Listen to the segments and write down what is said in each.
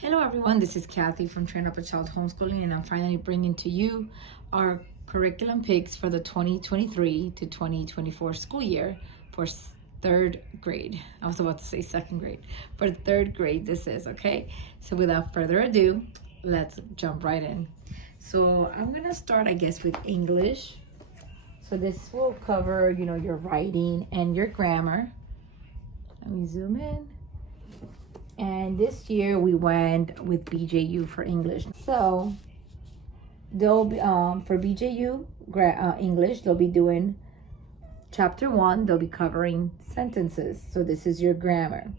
Hello everyone, this is Kathy from Train Up a Child Homeschooling, and I'm finally bringing to you our curriculum picks for the 2023 to 2024 school year for third grade. I was about to say second grade. For third grade this is, okay? So without further ado, let's jump right in. So I'm gonna start, I guess, with English. So this will cover, your writing and your grammar. Let me zoom in. And this year we went with BJU for English. So they'll be for BJU English, they'll be doing chapter 1. They'll be covering sentences. So this is your grammar.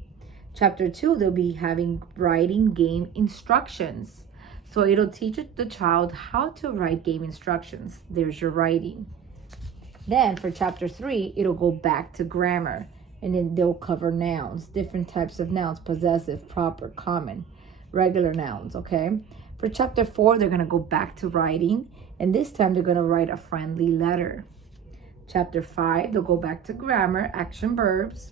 Chapter 2, they'll be having writing game instructions. So it'll teach the child how to write game instructions. There's your writing. Then for chapter 3, it'll go back to grammar. And then they'll cover nouns, different types of nouns: possessive, proper, common, regular nouns, okay? For chapter 4, they're going to go back to writing, and this time they're going to write a friendly letter. Chapter 5, they'll go back to grammar, action verbs.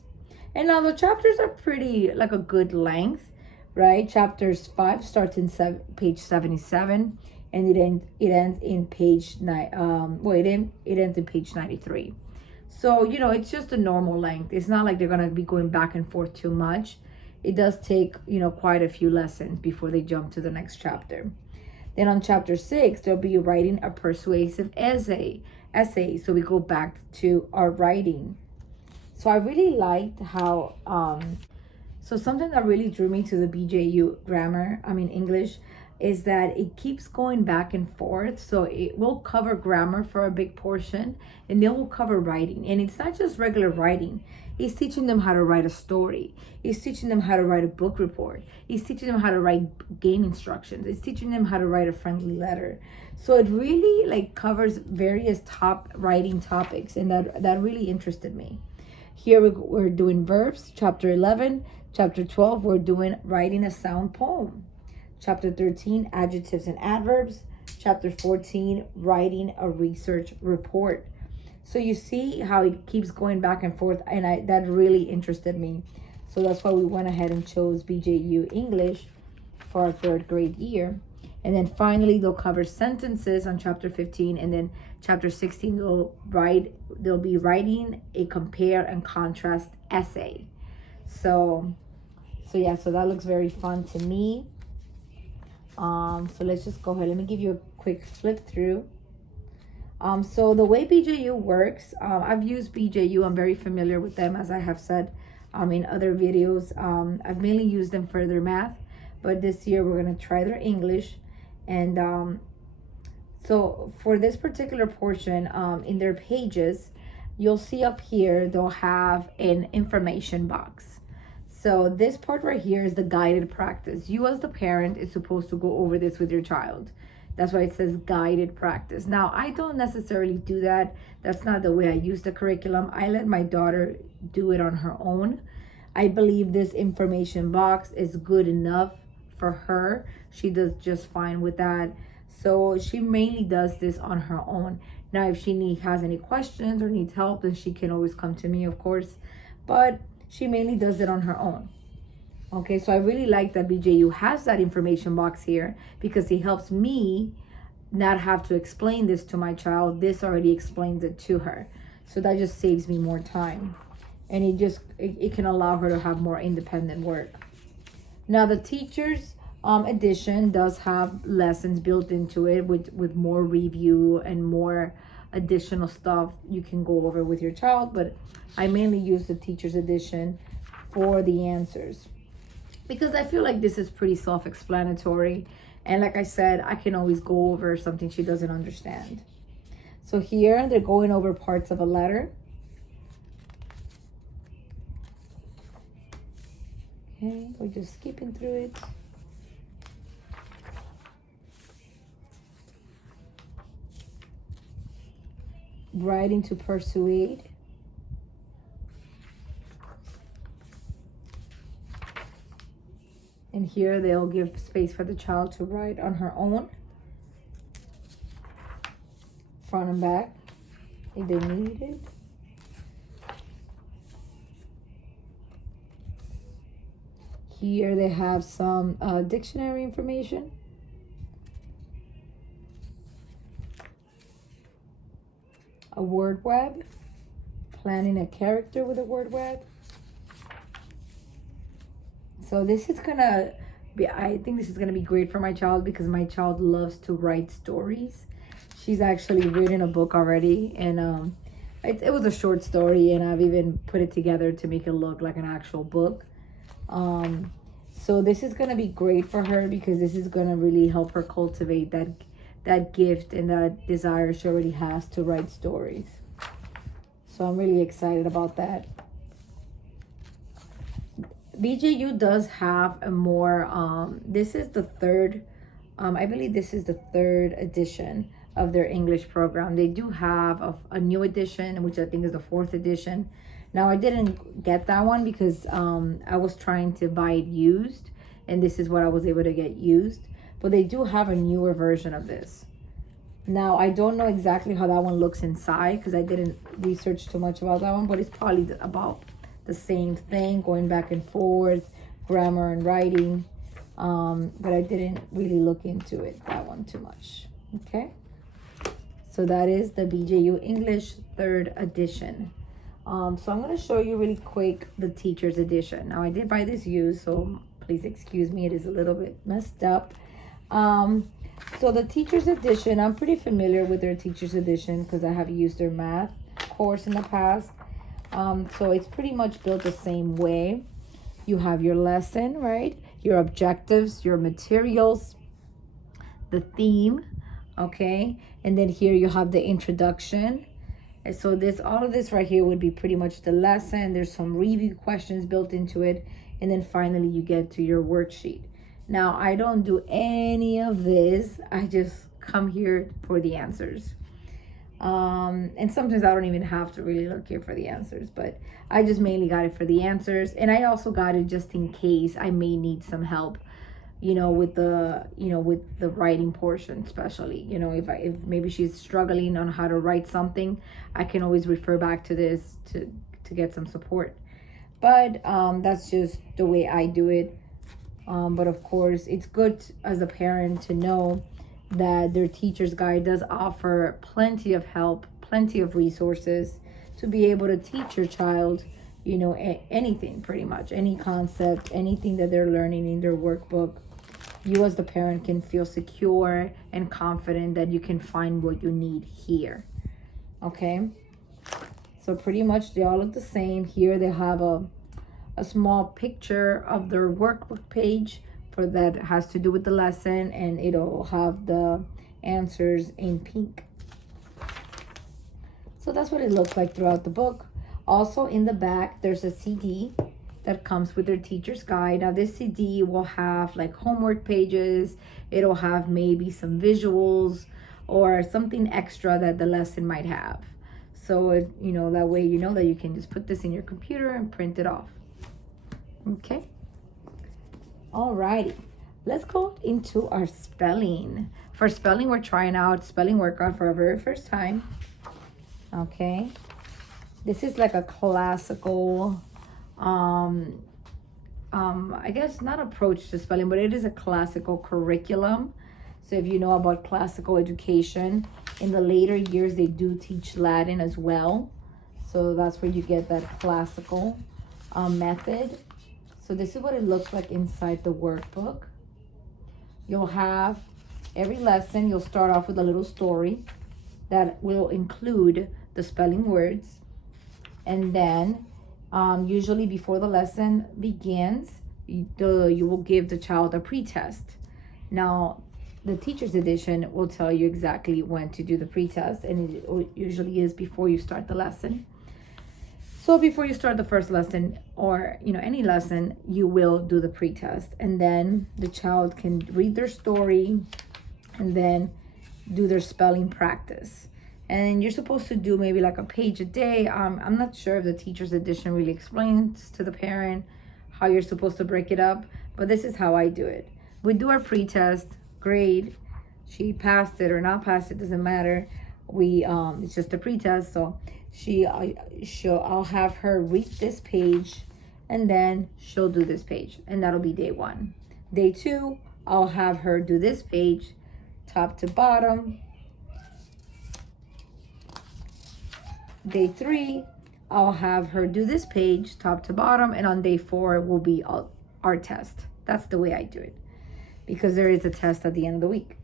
And now the chapters are pretty, like a good length, right? Chapters 5 starts in page 77, and it ends in page it ends in page 93. So, it's just a normal length. It's not like they're going to be going back and forth too much. It does take, quite a few lessons before they jump to the next chapter. Then on chapter 6, they'll be writing a persuasive essay. So we go back to our writing. So I really liked how, so something that really drew me to the BJU English, is that it keeps going back and forth. So it will cover grammar for a big portion, and then we'll cover writing. And it's not just regular writing. It's teaching them how to write a story. It's teaching them how to write a book report. It's teaching them how to write game instructions. It's teaching them how to write a friendly letter. So it really covers various top writing topics, and that really interested me. Here we're doing verbs, chapter 11. Chapter 12, we're doing writing a sound poem. Chapter 13, adjectives and adverbs. Chapter 14, writing a research report. So you see how it keeps going back and forth, and that really interested me. So that's why we went ahead and chose BJU English for our third grade year. And then finally, they'll cover sentences on chapter 15, and then chapter 16, they'll be writing a compare and contrast essay. So that looks very fun to me. So let's just go ahead. Let me give you a quick flip through. So the way BJU works, I've used BJU. I'm very familiar with them, as I have said in other videos. I've mainly used them for their math, but this year we're going to try their English. And so for this particular portion, in their pages, you'll see up here, they'll have an information box. So this part right here is the guided practice. You as the parent is supposed to go over this with your child. That's why it says guided practice. Now, I don't necessarily do that. That's not the way I use the curriculum. I let my daughter do it on her own. I believe this information box is good enough for her. She does just fine with that. So she mainly does this on her own. Now, if she has any questions or needs help, then she can always come to me, of course. But she mainly does it on her own. Okay, so I really like that BJU has that information box here, because it helps me not have to explain this to my child. This already explains it to her. So that just saves me more time. And it can allow her to have more independent work. Now the teacher's edition does have lessons built into it with more review and more additional stuff you can go over with your child, but I mainly use the teacher's edition for the answers, because I feel like this is pretty self-explanatory, and like I said, I can always go over something she doesn't understand. So here they're going over parts of a letter. Okay, we're just skipping through it. Writing to persuade. And here they'll give space for the child to write on her own, front and back, if they need it. Here they have some dictionary information. A word web. Planning a character with a word web. So this is gonna be, I think this is gonna be great for my child because my child loves to write stories. She's actually written a book already, and it was a short story, and I've even put it together to make it look like an actual book. So this is gonna be great for her because this is gonna really help her cultivate that gift and that desire she already has to write stories. So I'm really excited about that. BJU does have a more, this is the third, I believe this is the third edition of their English program. They do have a new edition, which I think is the fourth edition. Now I didn't get that one because I was trying to buy it used, and this is what I was able to get used. But they do have a newer version of this. Now I don't know exactly how that one looks inside because I didn't research too much about that one, but it's probably about the same thing, going back and forth, grammar and writing, but I didn't really look into it, that one, too much. Okay, so that is the BJU English 3rd edition. So I'm going to show you really quick the teacher's edition. Now I did buy this used, so please excuse me, it is a little bit messed up. So the teacher's edition, I'm pretty familiar with their teacher's edition because I have used their math course in the past. So it's pretty much built the same way. You have your lesson, right? Your objectives, your materials, the theme, okay? And then here you have the introduction. And so all of this right here would be pretty much the lesson. There's some review questions built into it. And then finally you get to your worksheet. Now, I don't do any of this. I just come here for the answers. And sometimes I don't even have to really look here for the answers, but I just mainly got it for the answers. And I also got it just in case I may need some help, with the writing portion, especially, if maybe she's struggling on how to write something, I can always refer back to this to get some support. But that's just the way I do it. But of course, it's good as a parent to know that their teacher's guide does offer plenty of help, plenty of resources to be able to teach your child, anything, pretty much, any concept, anything that they're learning in their workbook. You as the parent can feel secure and confident that you can find what you need here. Okay, so pretty much they all look the same. Here they have a small picture of their workbook page that has to do with the lesson, and it'll have the answers in pink. So that's what it looks like throughout the book. Also in the back, there's a CD that comes with their teacher's guide. Now this CD will have like homework pages. It'll have maybe some visuals or something extra that the lesson might have. So, that way you know that you can just put this in your computer and print it off. Okay. Alrighty, let's go into our spelling. For spelling, we're trying out spelling workout for our very first time. Okay, this is like a classical, I guess not approach to spelling, but it is a classical curriculum. So if you know about classical education, in the later years they do teach Latin as well. So that's where you get that classical method. So this is what it looks like inside the workbook. You'll have every lesson, you'll start off with a little story that will include the spelling words. And then usually before the lesson begins, you will give the child a pretest. Now, the teacher's edition will tell you exactly when to do the pretest, and it usually is before you start the lesson. So before you start the first lesson or, any lesson, you will do the pretest, and then the child can read their story and then do their spelling practice. And you're supposed to do maybe like a page a day. I'm not sure if the teacher's edition really explains to the parent how you're supposed to break it up, but this is how I do it. We do our pretest, grade. She passed it or not passed it, doesn't matter. It's just a pretest, so I'll have her read this page and then she'll do this page, and that'll be day 1. Day 2, I'll have her do this page, top to bottom. Day 3, I'll have her do this page, top to bottom, and on day 4 will be our test. That's the way I do it, because there is a test at the end of the week.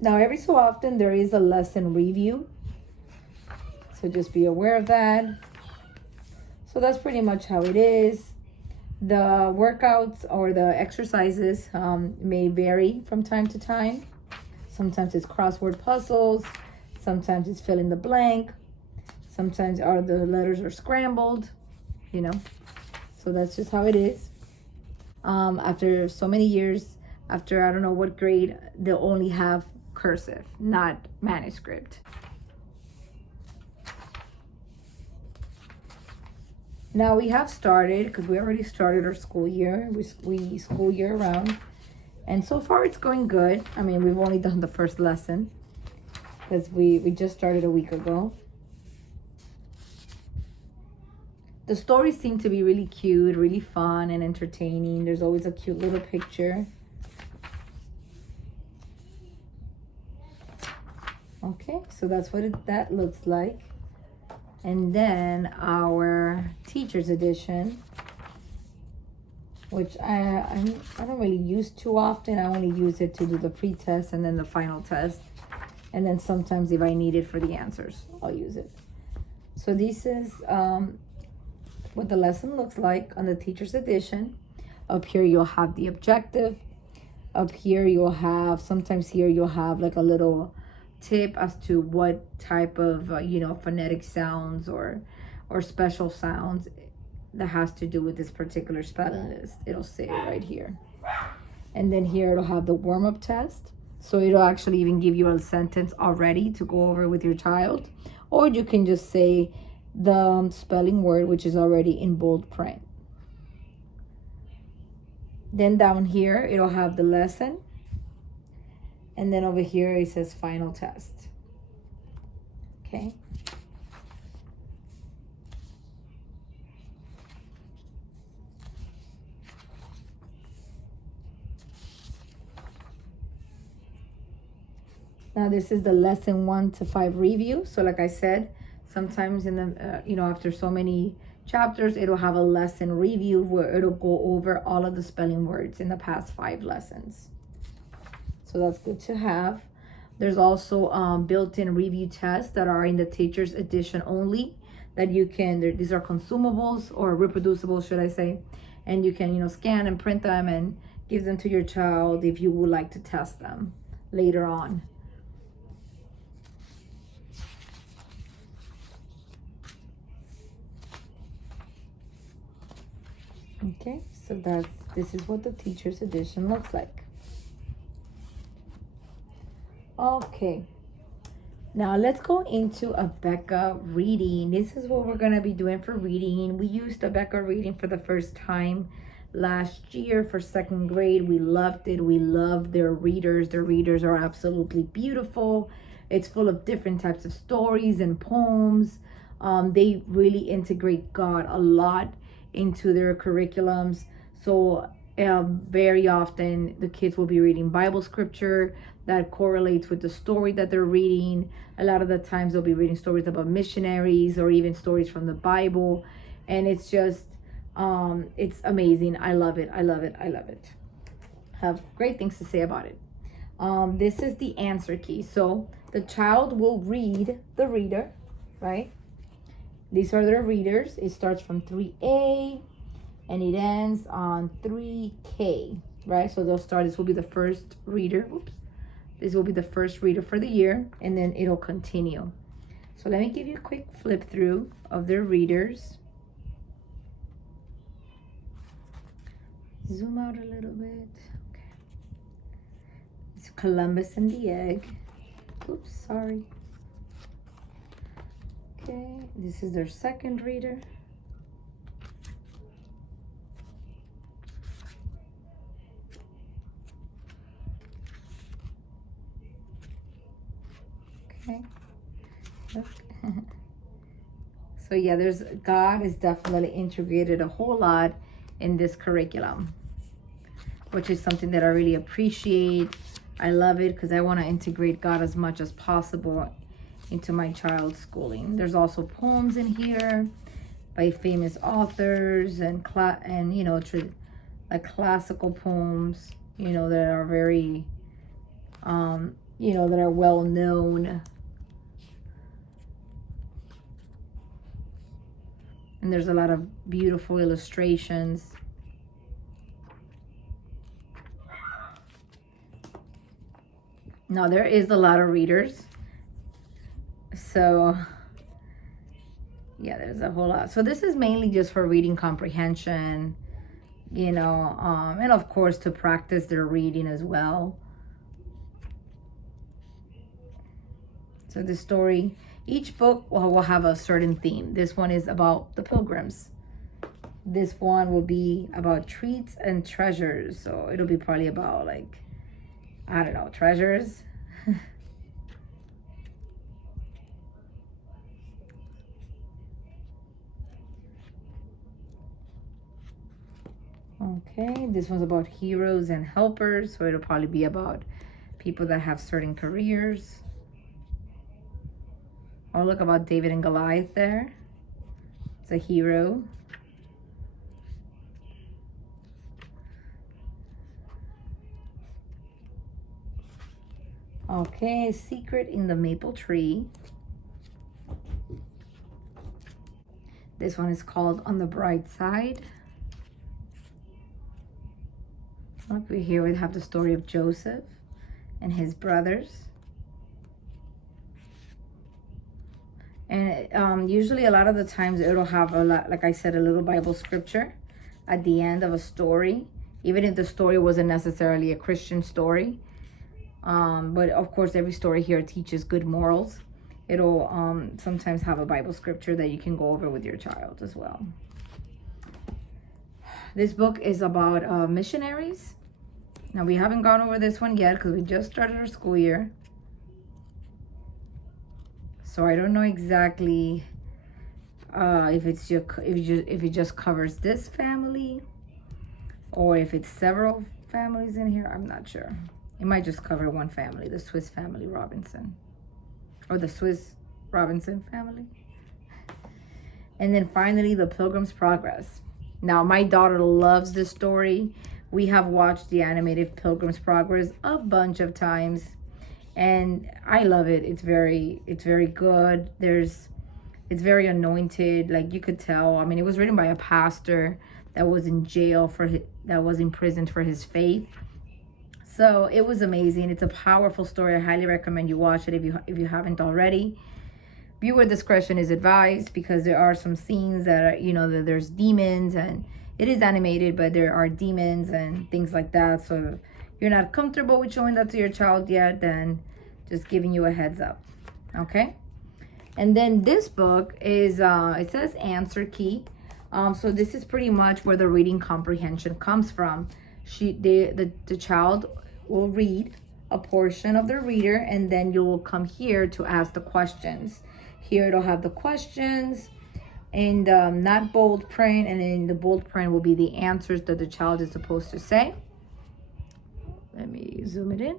Now, every so often, there is a lesson review, so just be aware of that. So that's pretty much how it is. The workouts or the exercises may vary from time to time. Sometimes it's crossword puzzles. Sometimes it's fill in the blank. Sometimes the letters are scrambled, you know. So that's just how it is. After so many years, after I don't know what grade, they'll only have cursive, not manuscript. Now we have started, because we already started our school year. We school year round, and so far it's going good. I mean, we've only done the first lesson because we just started a week ago. The stories seem to be really cute, really fun and entertaining. There's always a cute little picture. Okay, so that's what that looks like. And then our teacher's edition, which I don't really use too often. I only use it to do the pre-test and then the final test. And then sometimes if I need it for the answers, I'll use it. So this is what the lesson looks like on the teacher's edition. Up here, you'll have the objective. Up here, you'll have, sometimes here you'll have like a little tip as to what type of phonetic sounds or special sounds that has to do with this particular spelling list. It'll say it right here. And then here it'll have the warm-up test, so it'll actually even give you a sentence already to go over with your child, or you can just say the spelling word, which is already in bold print. Then down here it'll have the lesson. And then over here, it says final test. Okay. Now, this is the lesson 1 to 5 review. So like I said, sometimes in the, after so many chapters, it'll have a lesson review where it'll go over all of the spelling words in the past 5 lessons. So that's good to have. There's also built-in review tests that are in the teacher's edition only, that you can, these are consumables or reproducible, should I say, and you can, scan and print them and give them to your child if you would like to test them later on. Okay, so this is what the teacher's edition looks like. Okay, now let's go into Abeka reading. This is what we're going to be doing for reading. We used Abeka reading for the first time last year for 2nd grade. We loved it. We love their readers. Their readers are absolutely beautiful. It's full of different types of stories and poems. They really integrate God a lot into their curriculums. So very often the kids will be reading Bible scripture that correlates with the story that they're reading. A lot of the times they'll be reading stories about missionaries or even stories from the Bible. And it's just, it's amazing. I love it. I love it. I love it. Have great things to say about it. This is the answer key. So the child will read the reader, right? These are their readers. It starts from 3A and it ends on 3K, right? So they'll start, this will be the first reader. Oops. This will be the first reader for the year, and then it'll continue. So let me give you a quick flip through of their readers. Zoom out a little bit. Okay. It's Columbus and the Egg. Oops, sorry. Okay, this is their second reader. Okay, look. So yeah, God is definitely integrated a whole lot in this curriculum, which is something that I really appreciate. I love it because I want to integrate God as much as possible into my child's schooling. There's also poems in here by famous authors and you know, like classical poems, you know, that are very you know, that are well known. And there's a lot of beautiful illustrations. Now there is a lot of readers, so yeah, there's a whole lot. So this is mainly just for reading comprehension, you know, and of course to practice their reading as well. So the story, each book will have a certain theme. This one is about the pilgrims. This one will be about treats and treasures. So it'll be probably about, like, I don't know, treasures. Okay, this one's about heroes and helpers. So it'll probably be about people that have certain careers. Oh, look, about David and Goliath there. It's a hero. Okay, Secret in the Maple Tree. This one is called On the Bright Side. Look, here we have the story of Joseph and his brothers. And usually a lot of the times it'll have a lot, like I said, a little Bible scripture at the end of a story, even if the story wasn't necessarily a Christian story. But of course, every story here teaches good morals. It'll sometimes have a Bible scripture that you can go over with your child as well. This book is about missionaries. Now, we haven't gone over this one yet because we just started our school year. So I don't know exactly if it just covers this family or if it's several families in here. I'm not sure. It might just cover one family, the Swiss family Robinson, or the Swiss Robinson family. And then finally, The Pilgrim's Progress. Now, my daughter loves this story. We have watched the animated Pilgrim's Progress a bunch of times, and I love it. It's very good. It's very anointed. Like, you could tell. I mean, it was written by a pastor that was in jail that was imprisoned for his faith. So it was amazing. It's a powerful story. I highly recommend you watch it if you haven't already. Viewer discretion is advised because there are some scenes that are, you know, that there's demons, and it is animated, but there are demons and things like that. So if you're not comfortable with showing that to your child yet, then just giving you a heads up. Okay. And then this book is, it says Answer Key. So this is pretty much where the reading comprehension comes from. The child will read a portion of the reader, and then you will come here to ask the questions. Here it'll have the questions and not bold print, and then the bold print will be the answers that the child is supposed to say. Let me zoom it in.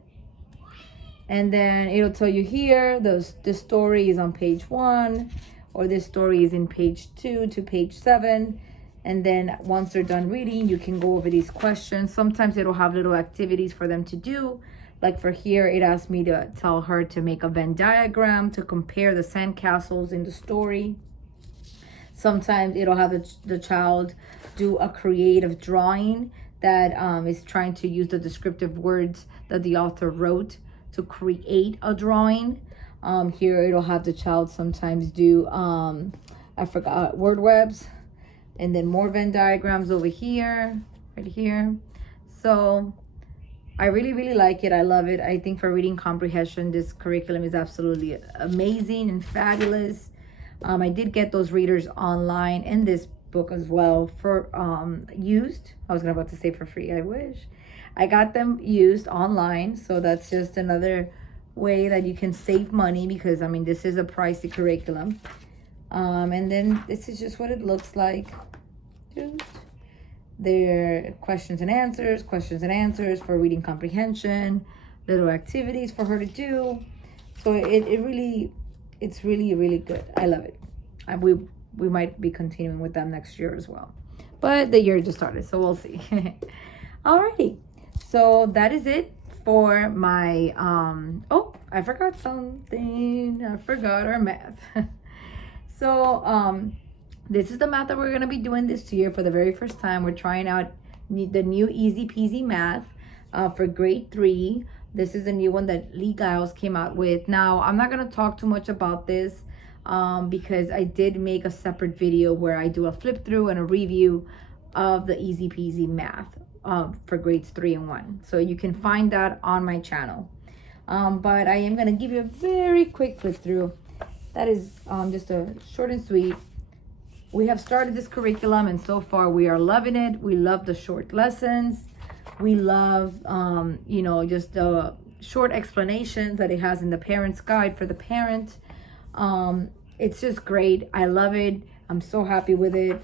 And then it'll tell you here, this story is on page 1, or this story is in page 2 to page 7. And then once they're done reading, you can go over these questions. Sometimes it'll have little activities for them to do. Like for here, it asked me to tell her to make a Venn diagram to compare the sandcastles in the story. Sometimes it'll have the child do a creative drawing that is trying to use the descriptive words that the author wrote to create a drawing. Here it'll have the child sometimes do, I forgot, word webs. And then more Venn diagrams over here, right here. So I really, really like it. I love it. I think for reading comprehension, this curriculum is absolutely amazing and fabulous. I did get those readers online in this book as well for used. I was about to say for free, I wish. I got them used online. So that's just another way that you can save money because, I mean, this is a pricey curriculum. And then this is just what it looks like. There are questions and answers for reading comprehension, little activities for her to do. So it's really good. I love it. We might be continuing with them next year as well, but the year just started, so we'll see. Alrighty, so that is it for my oh, I forgot something. I forgot our math. So this is the math that we're going to be doing this year for the very first time. We're trying out the new Easy Peasy Math for grade 3. This is the new one that Lee Giles came out with. Now, I'm not going to talk too much about this because I did make a separate video where I do a flip through and a review of the Easy Peasy Math for grades 3 and 1. So you can find that on my channel. But I am going to give you a very quick flip through. That is just a short and sweet. We have started this curriculum, and so far we are loving it. We love the short lessons. We love, you know, just the short explanations that it has in the parent's guide for the parent. It's just great. I love it. I'm so happy with it.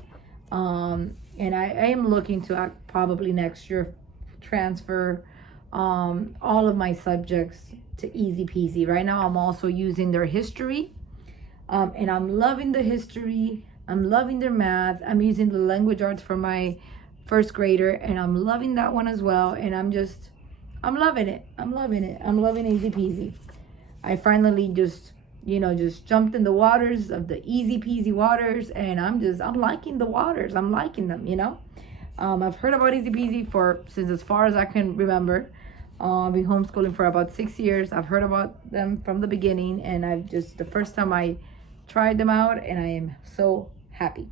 And I am looking to probably next year transfer all of my subjects to Easy Peasy. Right now I'm also using their history, and I'm loving the history. I'm loving their math. I'm using the language arts for my first grader, and I'm loving that one as well. And I'm loving it. I'm loving it. I'm loving Easy Peasy. I finally just jumped in the waters of the Easy Peasy waters, and I'm liking the waters. I'm liking them, you know. I've heard about Easy Peasy since as far as I can remember. I've been homeschooling for about 6 years. I've heard about them from the beginning, and the first time I tried them out, and I am so happy.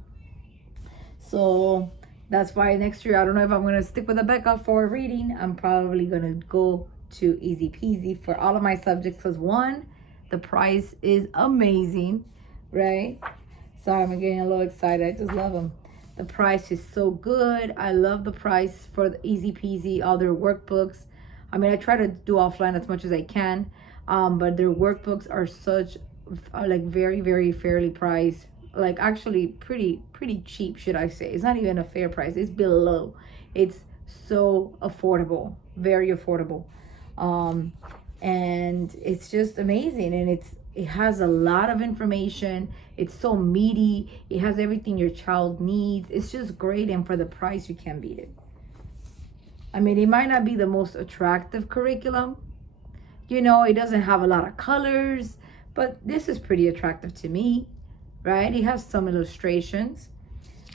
So that's why next year, I don't know if I'm going to stick with Becca for reading. I'm probably going to go to Easy Peasy for all of my subjects, because one, the price is amazing, right? Sorry, I'm getting a little excited. I just love them. The price is so good. I love the price for the Easy Peasy, all their workbooks. I mean, I try to do offline as much as I can, but their workbooks are like very, very fairly priced. Like actually pretty cheap, should I say. It's not even a fair price. It's below. It's so affordable, very affordable. And it's just amazing, and it has a lot of information. It's so meaty. It has everything your child needs. It's just great, and for the price, you can't beat it. I mean, it might not be the most attractive curriculum. You know, it doesn't have a lot of colors, but this is pretty attractive to me, right? It has some illustrations.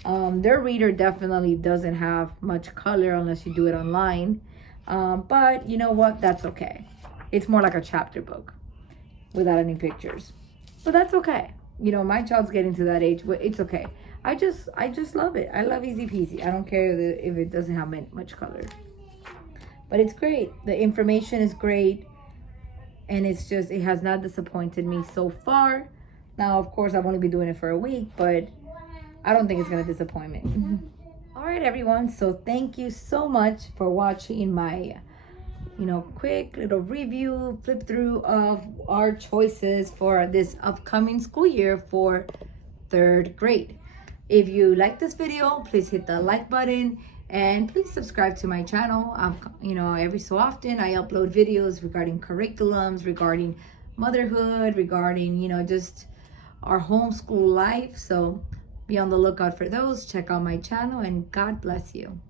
Their reader definitely doesn't have much color unless you do it online. But you know what? That's okay. It's more like a chapter book without any pictures. But that's okay. You know, my child's getting to that age, but it's okay. I just love it. I love Easy Peasy. I don't care if it doesn't have much color. But it's great. The information is great. And it has not disappointed me so far. Now, of course, I've only been doing it for a week, but I don't think it's going to disappoint me. All right, everyone. So thank you so much for watching my, quick little review, flip through of our choices for this upcoming school year for 3rd grade. If you like this video, please hit the like button and please subscribe to my channel. Every so often I upload videos regarding curriculums, regarding motherhood, regarding, just our homeschool life. So be on the lookout for those. Check out my channel, and God bless you.